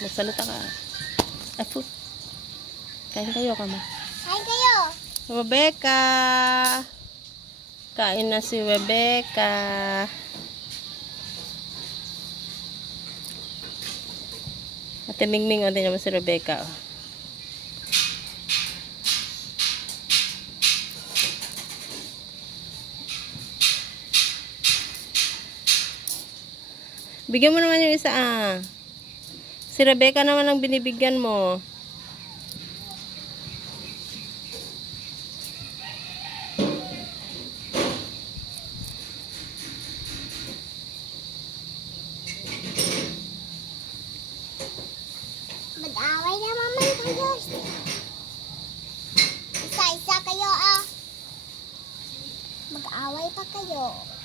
Magsalita ka. Apo. Kain kayo, kama. Kain kayo. Rebecca. Kain na si Rebecca. Ate Mingming, ate naman si Rebecca. Oh. Bigyan mo naman yung isa, ah. Si Rebecca naman ang binibigyan mo. Mag-away naman kayo. Isa-isa kayo ah. Mag-away pa kayo.